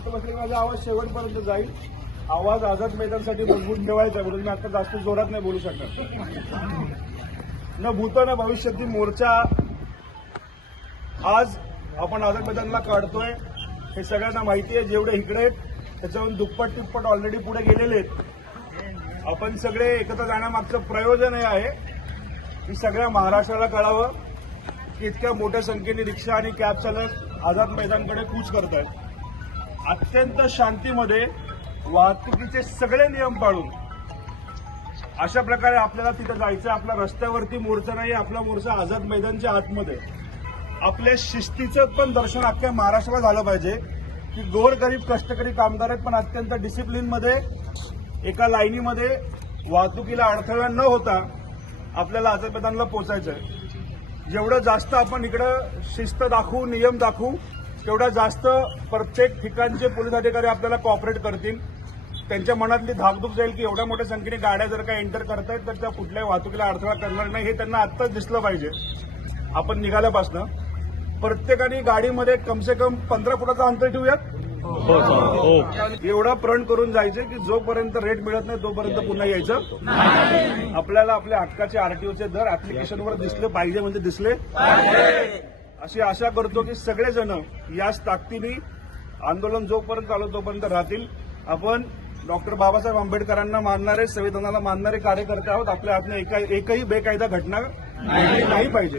वक्तव्य असलं की माझा आवाज शेवटपर्यंत जाईल. आवाज आझाद मैदानसाठी मजबूत ठेवायचा म्हणून मी आता जास्त जोरात नाही बोलू शकणार. न भूत न भविष्यातील मोर्चा आज आपण आझाद मैदानला काढतोय हे सगळ्यांना माहिती आहे. जेवढे इकडे त्याच्यावरून दुप्पट तिप्पट ऑलरेडी पुढे गेलेले आहेत. आपण सगळे एकत्र जाण्यामागचं प्रयोजन हे आहे की सगळ्या महाराष्ट्राला कळावं की इतक्या मोठ्या संख्येने रिक्षा आणि कॅब चालक आझाद मैदानकडे कूच करत आहेत. अत्यंत शांतीमध्ये वाहतुकीचे सगळे नियम पाळून अशा प्रकारे आपल्याला तिथं जायचं. आपला रस्त्यावरती मोर्चा नाही, आपला मोर्चा आझाद मैदानच्या आतमध्ये. आपल्या शिस्तीचं पण दर्शन अख्ख्या महाराष्ट्राला झालं पाहिजे की गोरगरीब कष्टकरी कामगार आहेत पण अत्यंत डिसिप्लिनमध्ये एका लाईनीमध्ये वाहतुकीला अडथळा न होता आपल्याला आझाद मैदानला पोहोचायचं आहे. जेवढं जास्त आपण इकडं शिस्त दाखवू, नियम दाखवू, तेवढा जास्त प्रत्येक ठिकाणचे पोलीस अधिकारी आपल्याला कॉपरेट करतील. त्यांच्या मनातली धाकधूक जाईल की एवढ्या मोठ्या संख्येने गाड्या जर का एंटर करतायत तर त्या कुठल्याही वाहतुकीला अडथळा करणार नाही हे त्यांना आत्ताच दिसलं पाहिजे. आपण निघाल्यापासून प्रत्येकाने गाडीमध्ये कमसे कम 15 फुटाचं अंतर ठेवूयात. एवढा प्रण करून जायचे की जोपर्यंत रेट मिळत नाही तोपर्यंत पुन्हा यायचं. आपल्याला आपल्या हक्काचे आरटीओचे दर ऍप्लिकेशनवर दिसले पाहिजे म्हणजे दिसले अशी आशा करतो की सगळेजण याच ताकदीने आंदोलन जोपर्यंत चालू तोपर्यंत राहतील. आपण डॉक्टर बाबासाहेब आंबेडकरांना मानणारे, संविधानाला मानणारे कार्यकर्ते आहोत. आपल्या हातने एकही बेकायदा घटना घडली नाही पाहिजे.